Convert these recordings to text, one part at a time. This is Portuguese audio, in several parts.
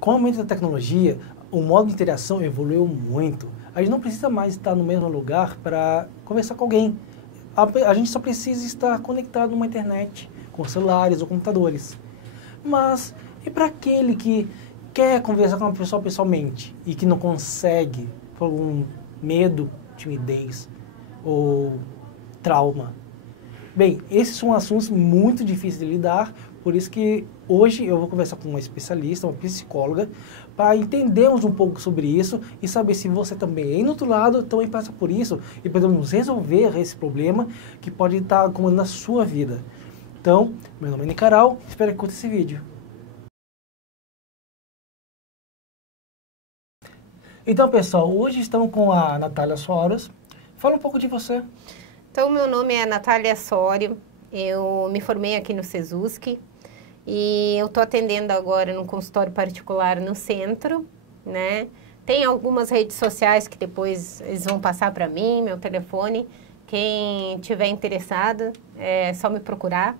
Com o aumento da tecnologia, o modo de interação evoluiu muito. A gente não precisa mais estar no mesmo lugar para conversar com alguém. A gente só precisa estar conectado numa internet, com celulares ou computadores. Mas e para aquele que quer conversar com uma pessoa pessoalmente e que não consegue por algum medo, timidez ou trauma? Bem, esses são assuntos muito difíceis de lidar, por isso que hoje eu vou conversar com uma especialista, uma psicóloga, para entendermos um pouco sobre isso e saber se você também, aí no outro lado, também passa por isso e podemos resolver esse problema que pode estar acomodando a sua vida. Então, meu nome é Nicaral, espero que curta esse vídeo. Então, pessoal, hoje estamos com a Natália Soares. Fala um pouco de você. Então, meu nome é Natália Soares, eu me formei aqui no Sesusc e eu estou atendendo agora num consultório particular no centro, né? Tem algumas redes sociais que depois eles vão passar para mim, meu telefone. Quem tiver interessado, é só me procurar,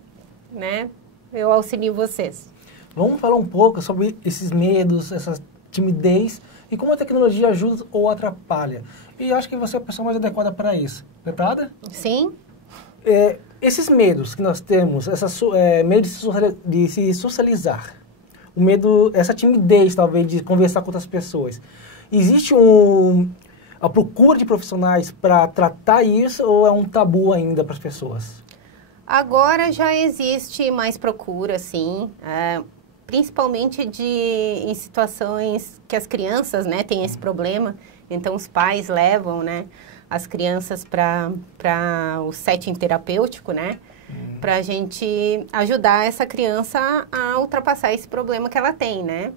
né? Eu auxilio vocês. Vamos falar um pouco sobre esses medos, essa timidez e como a tecnologia ajuda ou atrapalha. E acho que você é a pessoa mais adequada para isso. Adequada? Sim. Esses medos que nós temos, medo de se socializar, o medo, essa timidez talvez de conversar com outras pessoas, existe a procura de profissionais para tratar isso ou é um tabu ainda para as pessoas? Agora já existe mais procura, sim. Principalmente em situações que as crianças, né, têm esse problema. Então, os pais levam, né, as crianças para o setting terapêutico, né, para a gente ajudar essa criança a ultrapassar esse problema que ela tem, né.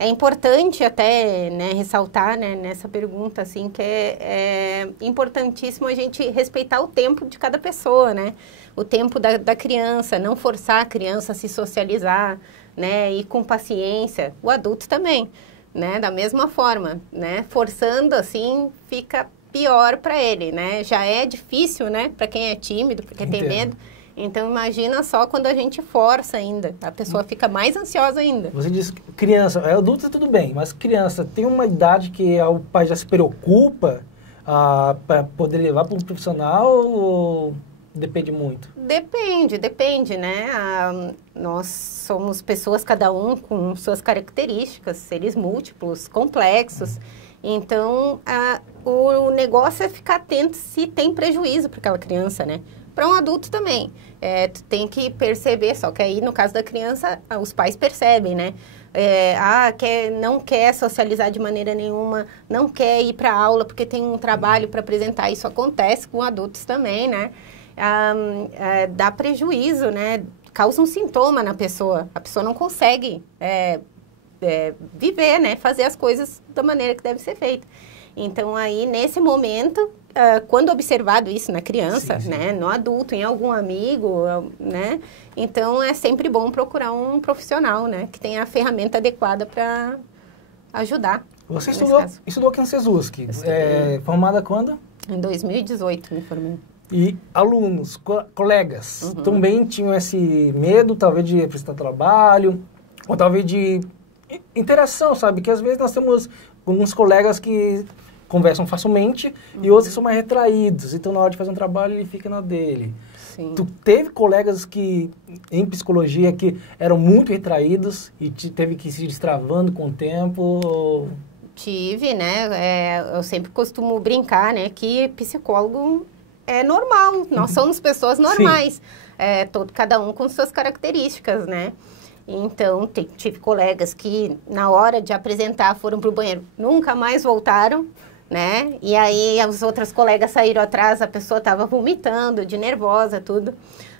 É importante até, né, ressaltar, né, nessa pergunta, assim, que é importantíssimo a gente respeitar o tempo de cada pessoa, né, o tempo da criança, não forçar a criança a se socializar, né, e com paciência, o adulto também, né, da mesma forma, né, forçando assim fica pior para ele, né, já é difícil, né, para quem é tímido, porque tem medo, então imagina só quando a gente força ainda, a pessoa fica mais ansiosa ainda. Você disse que criança, adulto tudo bem, mas criança tem uma idade que o pai já se preocupa para poder levar para um profissional ou depende muito? Depende, né? Nós somos pessoas, cada um com suas características, seres múltiplos, complexos. Então, o negócio é ficar atento se tem prejuízo para aquela criança, né? Para um adulto também. Tu tem que perceber, só que aí no caso da criança, os pais percebem, né? Não quer socializar de maneira nenhuma, não quer ir para aula porque tem um trabalho para apresentar. Isso acontece com adultos também, né? Dá prejuízo, né? Causa um sintoma na pessoa. A pessoa não consegue viver, né? Fazer as coisas da maneira que deve ser feita. Então, aí, nesse momento, quando observado isso na criança, sim. Né? No adulto, em algum amigo, né? Então, é sempre bom procurar um profissional, né? Que tenha a ferramenta adequada para ajudar. Você estudou aqui no Sesusc. Formada quando? Em 2018, me formei. E alunos, colegas, também tinham esse medo, talvez, de apresentar trabalho, ou talvez de interação, sabe? Que às vezes nós temos alguns colegas que conversam facilmente e outros que são mais retraídos. Então, na hora de fazer um trabalho, ele fica na dele. Sim. Tu teve colegas em psicologia que eram muito retraídos e teve que ir se destravando com o tempo? Tive, né? Eu sempre costumo brincar, né? Que psicólogo é normal, nós somos pessoas normais, cada um com suas características, né? Então, tive colegas que, na hora de apresentar, foram para o banheiro, nunca mais voltaram, né? E aí, as outras colegas saíram atrás, a pessoa estava vomitando, de nervosa, tudo,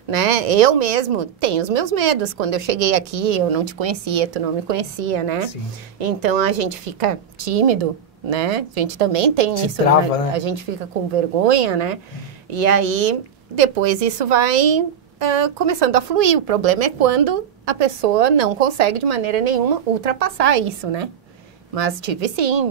né? Eu mesmo tenho os meus medos. Quando eu cheguei aqui, eu não te conhecia, tu não me conhecia, né? Sim. Então, a gente fica tímido, né? A gente também tem isso, trava, né? A gente fica com vergonha, né? E aí, depois isso vai começando a fluir. O problema é quando a pessoa não consegue de maneira nenhuma ultrapassar isso, né? Mas tive sim,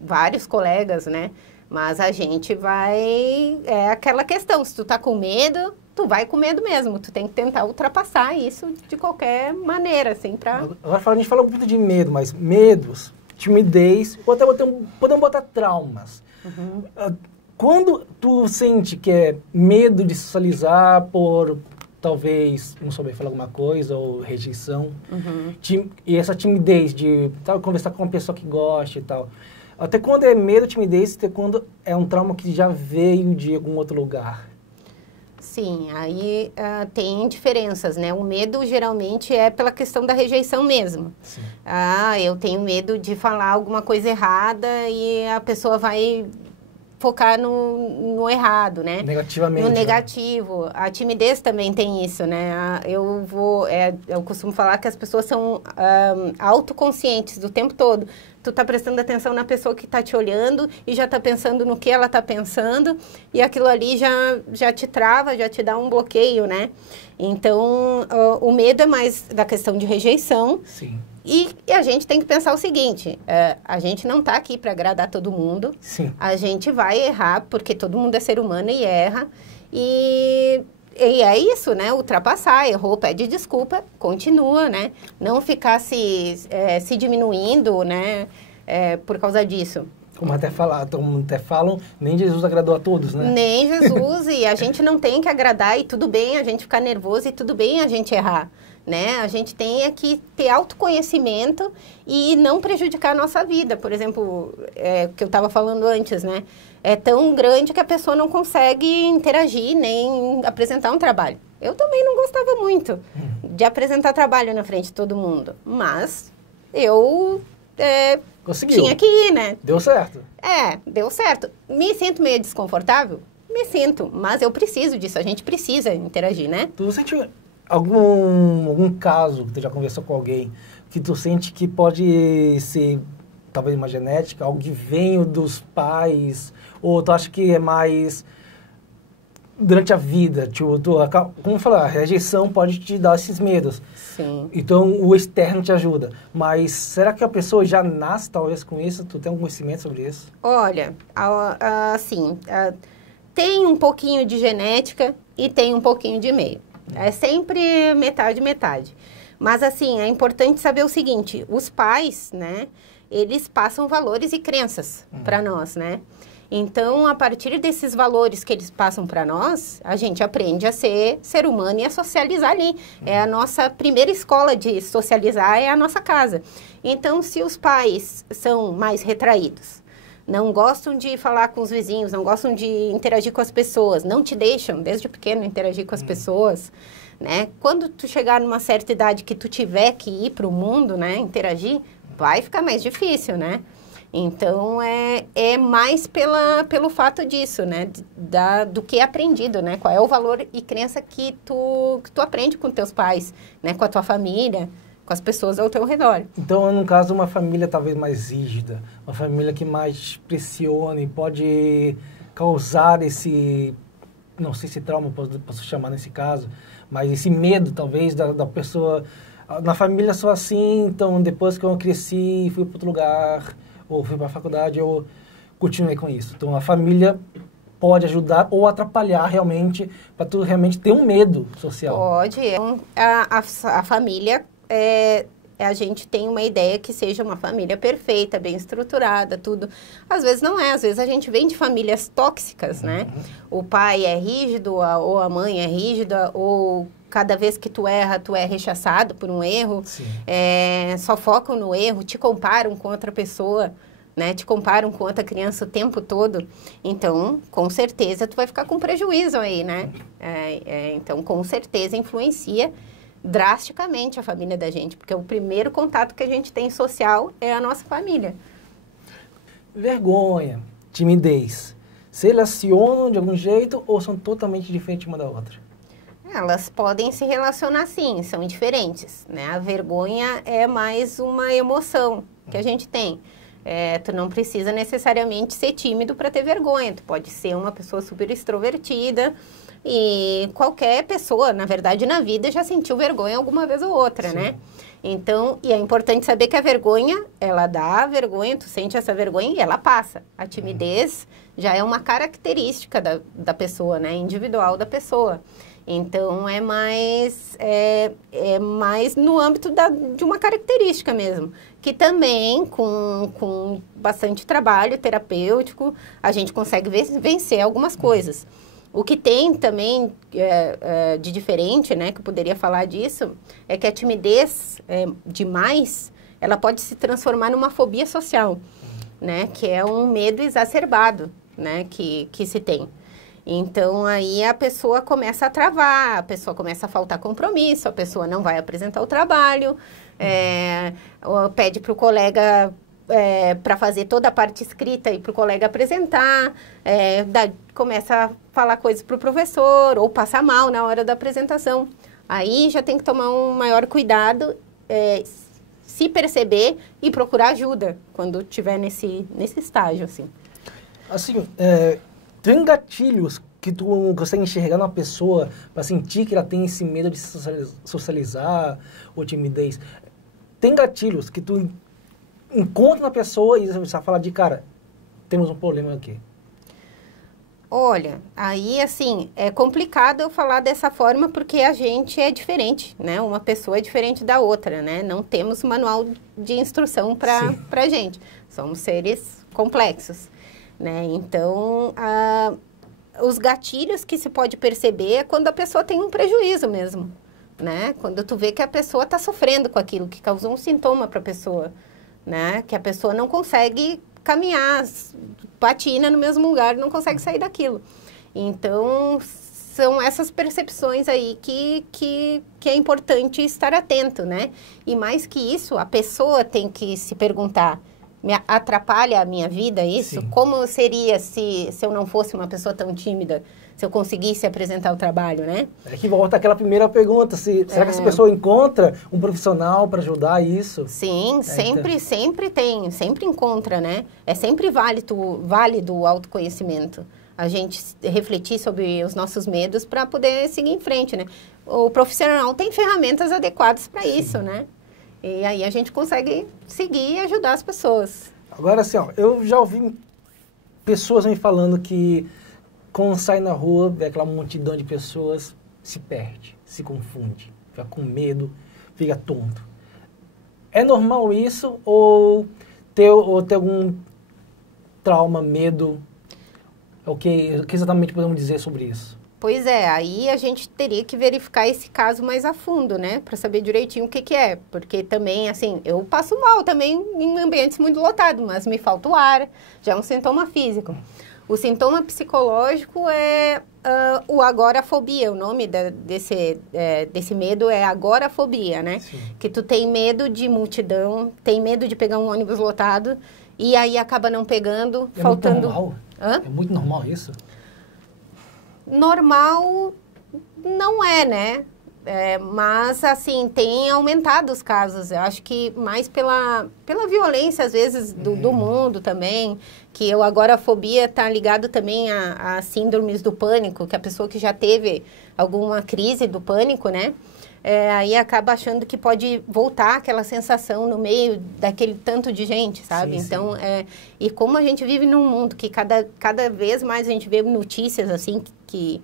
vários colegas, né? Mas a gente vai... É aquela questão, se tu tá com medo, tu vai com medo mesmo. Tu tem que tentar ultrapassar isso de qualquer maneira, assim, pra... Agora a gente fala muito de medo, mas medos, timidez, ou até podemos botar traumas. Quando tu sente que é medo de socializar por, talvez, não saber falar alguma coisa, ou rejeição, e essa timidez de conversar com uma pessoa que gosta e tal, até quando é medo, timidez, até quando é um trauma que já veio de algum outro lugar? Sim, aí tem diferenças, né? O medo geralmente é pela questão da rejeição mesmo. Sim. Eu tenho medo de falar alguma coisa errada e a pessoa vai focar no errado, né? Negativamente. No negativo. Né? A timidez também tem isso, né? Eu costumo falar que as pessoas são autoconscientes do tempo todo. Tu tá prestando atenção na pessoa que tá te olhando e já tá pensando no que ela tá pensando e aquilo ali já te trava, já te dá um bloqueio, né? Então, o medo é mais da questão de rejeição. Sim. E a gente tem que pensar o seguinte, a gente não está aqui para agradar todo mundo. Sim. A gente vai errar, porque todo mundo é ser humano e erra. E é isso, né? Ultrapassar, errou, pede desculpa, continua, né? Não ficar se diminuindo, né? Por causa disso. Como até falam, nem Jesus agradou a todos, né? Nem Jesus, e a gente não tem que agradar, e tudo bem a gente ficar nervoso, e tudo bem a gente errar. Né? A gente tem que ter autoconhecimento e não prejudicar a nossa vida. Por exemplo, o que eu estava falando antes, né? É tão grande que a pessoa não consegue interagir nem apresentar um trabalho. Eu também não gostava muito de apresentar trabalho na frente de todo mundo. Mas eu conseguiu. Tinha que ir, né? Deu certo. Deu certo. Me sinto meio desconfortável? Me sinto. Mas eu preciso disso. A gente precisa interagir, né? Tu sentiu algum caso que tu já conversou com alguém que tu sente que pode ser talvez uma genética, algo que vem dos pais, ou tu acha que é mais durante a vida, tipo, como falar, a rejeição pode te dar esses medos. Sim. Então o externo te ajuda, mas será que a pessoa já nasce talvez com isso? Tu tem algum conhecimento sobre isso? Olha, assim, tem um pouquinho de genética e tem um pouquinho de meio. É sempre metade, metade. Mas, assim, é importante saber o seguinte, os pais, né, eles passam valores e crenças para nós, né? Então, a partir desses valores que eles passam para nós, a gente aprende a ser humano e a socializar ali. É a nossa primeira escola de socializar, é a nossa casa. Então, se os pais são mais retraídos, não gostam de falar com os vizinhos, não gostam de interagir com as pessoas, não te deixam, desde pequeno, interagir com as pessoas, né? Quando tu chegar numa certa idade que tu tiver que ir para o mundo, né, interagir, vai ficar mais difícil, né? Então, é mais pelo fato disso, né? Do que é aprendido, né? Qual é o valor e crença que tu aprende com teus pais, né? Com a tua família, com as pessoas ao teu redor. Então, no caso, uma família talvez mais rígida, uma família que mais pressiona e pode causar esse, não sei se trauma posso chamar nesse caso, mas esse medo talvez da pessoa, na família sou assim, então depois que eu cresci, fui para outro lugar, ou fui para a faculdade, eu continuei com isso. Então, a família pode ajudar ou atrapalhar realmente, para tu realmente ter um medo social. Pode. A família, a gente tem uma ideia que seja uma família perfeita, bem estruturada, tudo. Às vezes não é, às vezes a gente vem de famílias tóxicas, né? O pai é rígido, ou a mãe é rígida, ou cada vez que tu erra, tu é rechaçado por um erro. Só focam no erro, te comparam com outra pessoa, né? Te comparam com outra criança o tempo todo. Então, com certeza, tu vai ficar com prejuízo aí, né? Então, com certeza, influencia drasticamente a família da gente, porque o primeiro contato que a gente tem social é a nossa família. Vergonha, timidez, se relacionam de algum jeito ou são totalmente diferentes uma da outra? Elas podem se relacionar sim, são diferentes, né? A vergonha é mais uma emoção que a gente tem. Tu não precisa necessariamente ser tímido para ter vergonha, tu pode ser uma pessoa super extrovertida e qualquer pessoa, na verdade, na vida já sentiu vergonha alguma vez ou outra, né? Então, e é importante saber que a vergonha, ela dá vergonha, tu sente essa vergonha e ela passa. A timidez já é uma característica da pessoa, né? Individual da pessoa. Então, é mais no âmbito de uma característica mesmo, que também, com bastante trabalho terapêutico, a gente consegue vencer algumas coisas. O que tem também de diferente, né, que eu poderia falar disso, é que a timidez demais, ela pode se transformar numa fobia social, né, que é um medo exacerbado, né, que se tem. Então, aí a pessoa começa a travar, a pessoa começa a faltar compromisso, a pessoa não vai apresentar o trabalho, pede para o colega para fazer toda a parte escrita e para o colega apresentar, começa a falar coisas para o professor ou passa mal na hora da apresentação. Aí já tem que tomar um maior cuidado, se perceber e procurar ajuda quando estiver nesse estágio, assim. Assim, tem gatilhos que tu consegue enxergar na pessoa para sentir que ela tem esse medo de socializar ou timidez. Tem gatilhos que tu encontra na pessoa e você vai falar de cara, temos um problema aqui. Olha, aí assim, é complicado eu falar dessa forma porque a gente é diferente, né? Uma pessoa é diferente da outra, né? Não temos manual de instrução para gente. Somos seres complexos, né? Então, os gatilhos que se pode perceber é quando a pessoa tem um prejuízo mesmo, né? Quando tu vê que a pessoa está sofrendo com aquilo, que causou um sintoma para a pessoa, né? Que a pessoa não consegue caminhar, patina no mesmo lugar, não consegue sair daquilo. Então, são essas percepções aí que é importante estar atento, né? E mais que isso, a pessoa tem que se perguntar, me atrapalha a minha vida isso? Sim. Como seria se eu não fosse uma pessoa tão tímida, se eu conseguisse apresentar o trabalho, né? É que volta aquela primeira pergunta, será que essa pessoa encontra um profissional para ajudar isso? Sim, sempre encontra, né? É sempre válido o autoconhecimento. A gente refletir sobre os nossos medos para poder seguir em frente, né? O profissional tem ferramentas adequadas para isso, né? E aí a gente consegue seguir e ajudar as pessoas. Agora, assim, ó, eu já ouvi pessoas me falando que quando sai na rua, vê aquela multidão de pessoas, se perde, se confunde, fica com medo, fica tonto. É normal isso ou ter algum trauma, medo? O que exatamente podemos dizer sobre isso? Pois é, aí a gente teria que verificar esse caso mais a fundo, né? Para saber direitinho o que é. Porque também, assim, eu passo mal também em ambientes muito lotados, mas me falta o ar, já é um sintoma físico. O sintoma psicológico é o agorafobia. O nome desse medo é agorafobia, né? Sim. Que tu tem medo de multidão, tem medo de pegar um ônibus lotado e aí acaba não pegando, faltando... Muito normal? É muito normal isso? Normal não é, né? Mas, assim, tem aumentado os casos. Eu acho que mais pela violência, às vezes, do mundo também. Que a agorafobia está ligado também a síndromes do pânico, que a pessoa que já teve alguma crise do pânico, né? Aí acaba achando que pode voltar aquela sensação no meio daquele tanto de gente, sabe? Sim, então, sim. E como a gente vive num mundo que cada vez mais a gente vê notícias, assim, que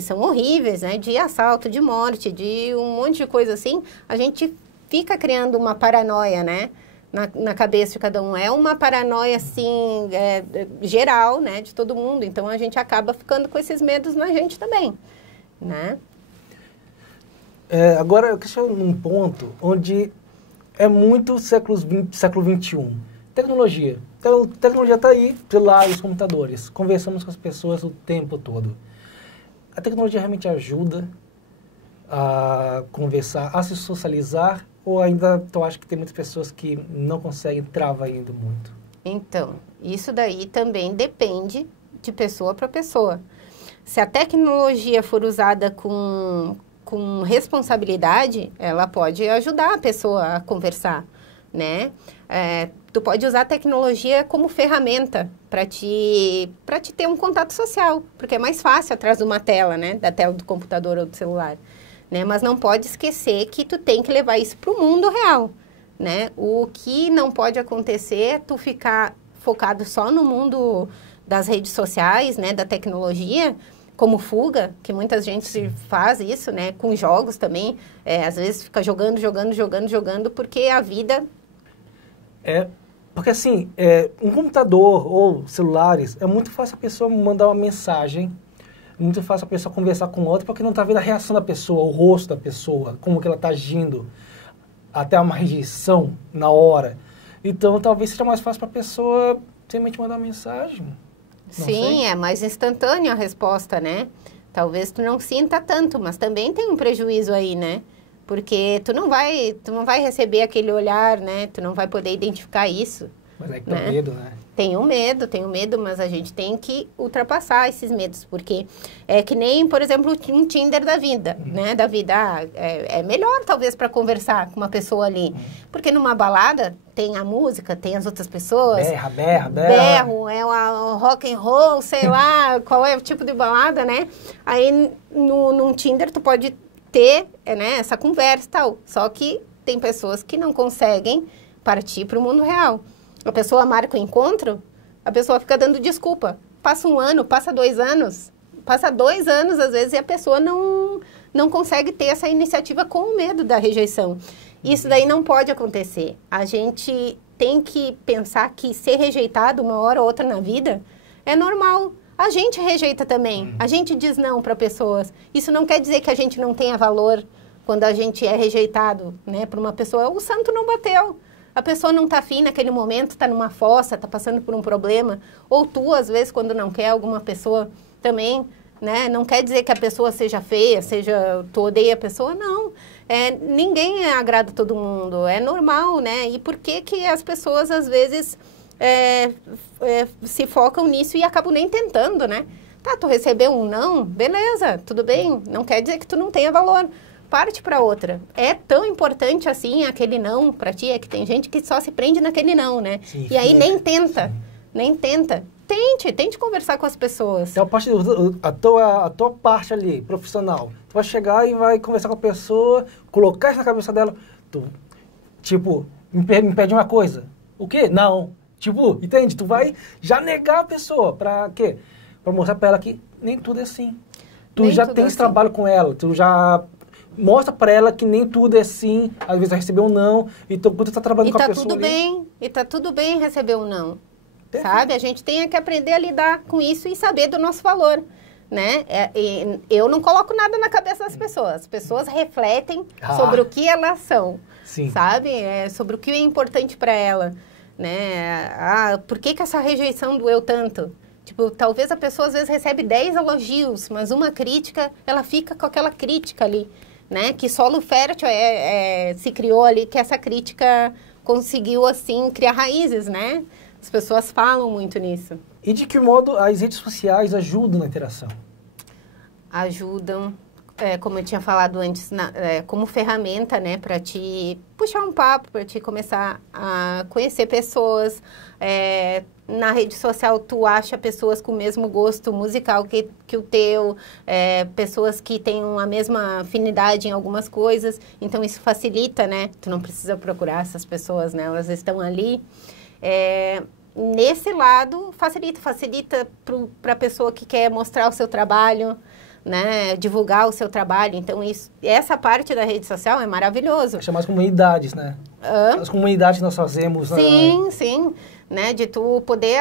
são horríveis, né? De assalto, de morte, de um monte de coisa assim, a gente fica criando uma paranoia, né? Na cabeça de cada um. É uma paranoia, assim, geral, né? De todo mundo. Então, a gente acaba ficando com esses medos na gente também, né? Agora, eu quero chegar num ponto onde é muito século XXI. Tecnologia. Tecnologia está aí, celulares, computadores. Conversamos com as pessoas o tempo todo. A tecnologia realmente ajuda a conversar, a se socializar? Ou ainda tu acha que tem muitas pessoas que não conseguem, trava ainda muito? Então, isso daí também depende de pessoa para pessoa. Se a tecnologia for usada com responsabilidade, ela pode ajudar a pessoa a conversar, né? Tu pode usar a tecnologia como ferramenta para te ter um contato social, porque é mais fácil atrás de uma tela, né? Da tela do computador ou do celular, né? Mas não pode esquecer que tu tem que levar isso para o mundo real, né? O que não pode acontecer é tu ficar focado só no mundo das redes sociais, né? Da tecnologia, como fuga, que muita gente faz isso, né? Com jogos também. Às vezes fica jogando, porque a vida... Porque assim, um computador ou celulares, é muito fácil a pessoa mandar uma mensagem, é muito fácil a pessoa conversar com outra, porque não está vendo a reação da pessoa, o rosto da pessoa, como que ela está agindo, até uma rejeição na hora. Então, talvez seja mais fácil para a pessoa simplesmente mandar uma mensagem. Sim, é mais instantânea a resposta, né? Talvez tu não sinta tanto, mas também tem um prejuízo aí, né? Porque tu não vai receber aquele olhar, né? Tu não vai poder identificar isso. Mas é que tá medo, né? Tenho medo, mas a gente tem que ultrapassar esses medos, porque é que nem, por exemplo, um Tinder da vida, né? Da vida, é melhor talvez para conversar com uma pessoa ali, porque numa balada tem a música, tem as outras pessoas. Berro, é o rock and roll, sei lá, qual é o tipo de balada, né? Aí num Tinder tu pode ter, né, essa conversa e tal, só que tem pessoas que não conseguem partir para o mundo real. A pessoa marca o encontro, a pessoa fica dando desculpa. Passa 1 ano, passa 2 anos. Passa 2 anos, às vezes, e a pessoa não consegue ter essa iniciativa com medo da rejeição. Isso daí não pode acontecer. A gente tem que pensar que ser rejeitado uma hora ou outra na vida é normal. A gente rejeita também. A gente diz não para pessoas. Isso não quer dizer que a gente não tenha valor quando a gente é rejeitado, né, por uma pessoa. O santo não bateu. A pessoa não está afim naquele momento, está numa fossa, está passando por um problema. Ou tu, às vezes, quando não quer alguma pessoa também, né? Não quer dizer que a pessoa seja feia, tu odeia a pessoa, não. Ninguém agrada todo mundo, é normal, né? E por que que as pessoas, às vezes, se focam nisso e acabam nem tentando, né? Tá, tu recebeu um não, beleza, tudo bem. Não quer dizer que tu não tenha valor. Parte para outra. É tão importante assim aquele não para ti, é que tem gente que só se prende naquele não, né? Sim, e aí nem tenta. Tente conversar com as pessoas. Então, a tua parte ali, profissional, tu vai chegar e vai conversar com a pessoa, colocar isso na cabeça dela, me pede uma coisa. O quê? Não. Entende? Tu vai já negar a pessoa, pra quê? Pra mostrar pra ela que nem tudo é assim. Tu já tens trabalho com ela, tu já... Mostra pra ela que nem tudo é assim, às vezes vai receber um não, então quando tu tá trabalhando com a pessoa E tá tudo bem receber um não, sabe? A gente tem que aprender a lidar com isso e saber do nosso valor, né? Eu não coloco nada na cabeça das pessoas, as pessoas refletem sobre o que elas são, sabe? Sobre o que é importante pra ela, né? Por que essa rejeição doeu tanto? Talvez a pessoa às vezes recebe 10 elogios, mas uma crítica, ela fica com aquela crítica ali, né? Que solo fértil se criou ali, que essa crítica conseguiu, assim, criar raízes, né? As pessoas falam muito nisso. E de que modo as redes sociais ajudam na interação? Ajudam, como eu tinha falado antes, como ferramenta, né? Para te puxar um papo, para te começar a conhecer pessoas. Na rede social, tu acha pessoas com o mesmo gosto musical que o teu, pessoas que têm a mesma afinidade em algumas coisas, então isso facilita, né? Tu não precisa procurar essas pessoas, né? Elas estão ali. Nesse lado, facilita para a pessoa que quer mostrar o seu trabalho, né? Divulgar o seu trabalho. Então, essa parte da rede social é maravilhoso. Chama as comunidades, né? As comunidades que nós fazemos. Sim. Né, de tu poder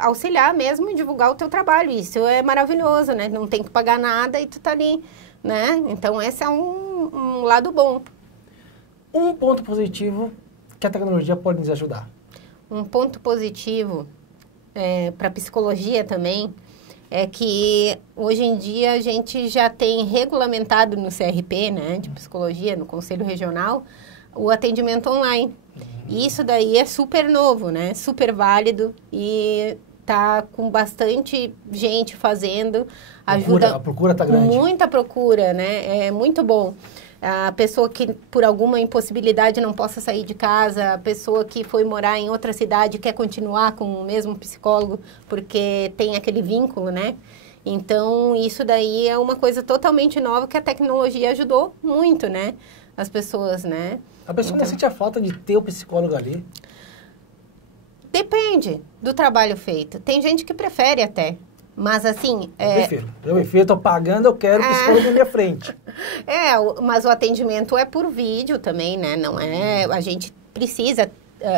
auxiliar mesmo e divulgar o teu trabalho. Isso é maravilhoso, né? Não tem que pagar nada e tu tá ali, né? Então, esse é um lado bom. Um ponto positivo que a tecnologia pode nos ajudar. Um ponto positivo para a psicologia também é que hoje em dia a gente já tem regulamentado no CRP, né, de psicologia, no Conselho Regional, o atendimento online. E isso daí é super novo, né? Super válido e tá com bastante gente fazendo. A procura tá grande. Muita procura, né? É muito bom. A pessoa que por alguma impossibilidade não possa sair de casa, a pessoa que foi morar em outra cidade quer continuar com o mesmo psicólogo porque tem aquele vínculo, né? Então, isso daí é uma coisa totalmente nova que a tecnologia ajudou muito, né? As pessoas, né? A pessoa não sente a falta de ter o psicólogo ali? Depende do trabalho feito. Tem gente que prefere até, Mas assim... Eu prefiro, estou pagando, eu quero psicólogo na minha frente. Mas o atendimento é por vídeo também, né? Não é... A gente precisa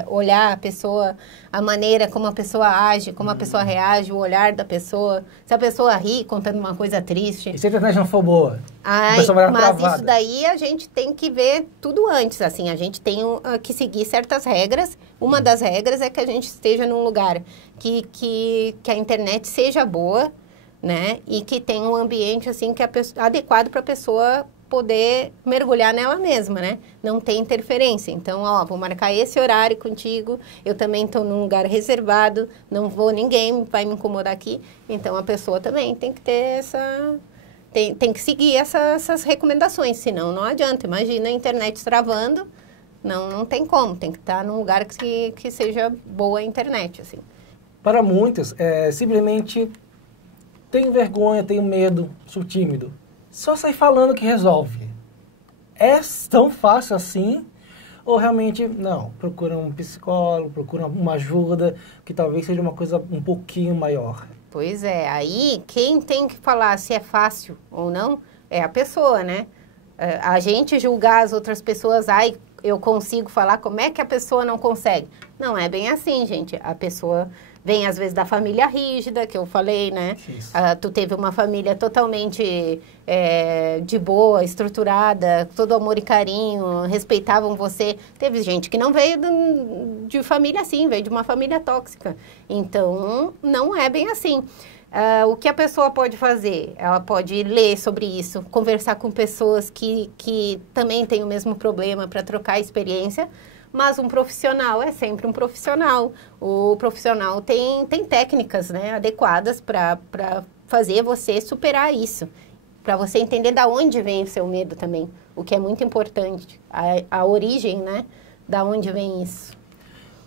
olhar a pessoa, a maneira como a pessoa age, como a pessoa reage, o olhar da pessoa. Se a pessoa ri contando uma coisa triste... E se a internet não for boa? Mas travada. Isso daí a gente tem que ver tudo antes, assim. A gente tem que seguir certas regras. Uma das regras é que a gente esteja num lugar que a internet seja boa, né? E que tenha um ambiente, assim, que adequado para a pessoa poder mergulhar nela mesma, né? Não ter interferência. Então, vou marcar esse horário contigo, eu também estou num lugar reservado, ninguém vai me incomodar aqui. Então, a pessoa também tem que ter tem que seguir essas recomendações, senão não adianta. Imagina a internet travando, não tem como, tem que estar num lugar que seja boa a internet, assim. Para muitos, simplesmente tenho vergonha, tenho medo, sou tímido. Só sair falando que resolve. É tão fácil assim? Ou realmente, não, procura um psicólogo, procura uma ajuda, que talvez seja uma coisa um pouquinho maior. Pois é, aí quem tem que falar se é fácil ou não é a pessoa, né? A gente julgar as outras pessoas, eu consigo falar, como é que a pessoa não consegue? Não é bem assim, gente. A pessoa vem, às vezes, da família rígida, que eu falei, né? Tu teve uma família totalmente de boa, estruturada, todo amor e carinho, respeitavam você. Teve gente que não veio de família assim, veio de uma família tóxica. Então, não é bem assim. O que a pessoa pode fazer? Ela pode ler sobre isso, conversar com pessoas que também têm o mesmo problema para trocar experiência, mas um profissional é sempre um profissional. O profissional tem técnicas, né, adequadas para fazer você superar isso, para você entender de onde vem o seu medo também, o que é muito importante, a origem, né, da onde vem isso.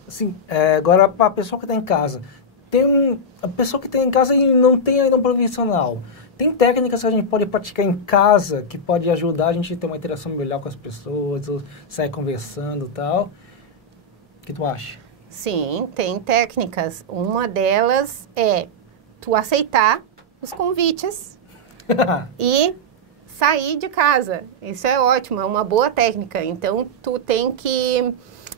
Sim, agora para a pessoa que está em casa, a pessoa que está em casa e não tem ainda um profissional. Tem técnicas que a gente pode praticar em casa que pode ajudar a gente a ter uma interação melhor com as pessoas, ou sair conversando e tal. O que tu acha? Sim, tem técnicas. Uma delas é tu aceitar os convites e sair de casa. Isso é ótimo, é uma boa técnica. Então, tu tem que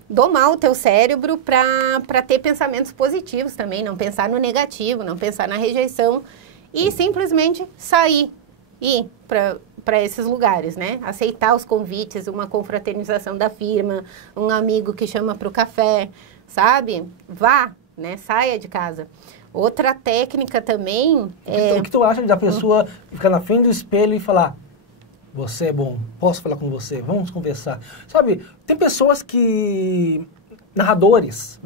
domar o teu cérebro para ter pensamentos positivos também, não pensar no negativo, não pensar na rejeição e simplesmente sair, ir para esses lugares, né? Aceitar os convites, uma confraternização da firma, um amigo que chama para o café, sabe? Vá, né? Saia de casa. Outra técnica também é... O que tu acha da pessoa ficar na frente do espelho e falar: você é bom, posso falar com você, vamos conversar. Sabe, tem pessoas narradores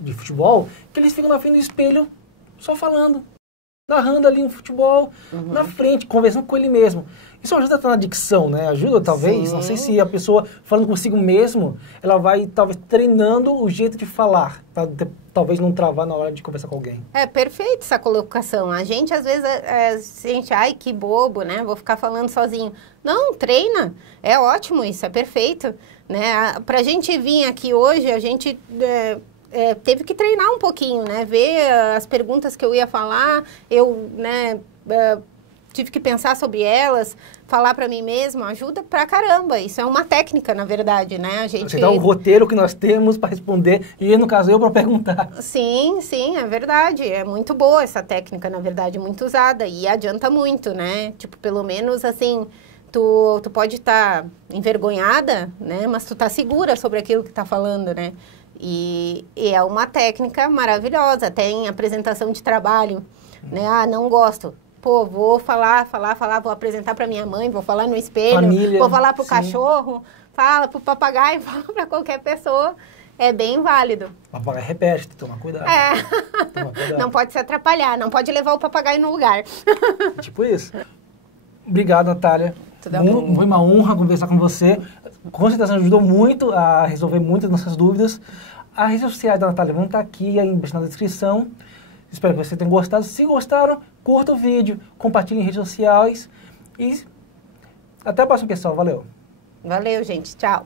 de futebol, que eles ficam na frente do espelho só falando, narrando ali um futebol na frente, conversando com ele mesmo. Isso ajuda até na dicção, né? Ajuda talvez, não sei se a pessoa falando consigo mesmo, ela vai talvez treinando o jeito de falar, para talvez não travar na hora de conversar com alguém. É perfeito essa colocação. A gente às vezes ai, que bobo, né? Vou ficar falando sozinho. Não, treina. É ótimo isso, é perfeito, né? Pra gente vir aqui hoje, a gente teve que treinar um pouquinho, né? Ver as perguntas que eu ia falar, tive que pensar sobre elas, falar para mim mesma, ajuda pra caramba. Isso é uma técnica, na verdade, né? A gente... Você dá o roteiro que nós temos para responder e, no caso, eu para perguntar. Sim, é verdade. É muito boa essa técnica, na verdade, muito usada e adianta muito, né? Tipo, pelo menos, assim, tu pode estar envergonhada, né? Mas tu tá segura sobre aquilo que tá falando, né? E é uma técnica maravilhosa. Tem apresentação de trabalho, né? Ah, não gosto. Pô, vou falar, vou apresentar para minha mãe, vou falar no espelho, família, vou falar pro cachorro, fala pro papagaio, fala para qualquer pessoa. É bem válido. O papagaio repete, tem que tomar cuidado. Toma cuidado. Não pode se atrapalhar, não pode levar o papagaio no lugar. Tipo isso. Obrigado, Natália. Foi uma honra conversar com você. Com certeza ajudou muito a resolver muitas das nossas dúvidas. As redes sociais da Natália vão estar aqui embaixo na descrição. Espero que vocês tenham gostado. Se gostaram, curta o vídeo, compartilhe em redes sociais. E até a próxima, pessoal. Valeu. Valeu, gente. Tchau.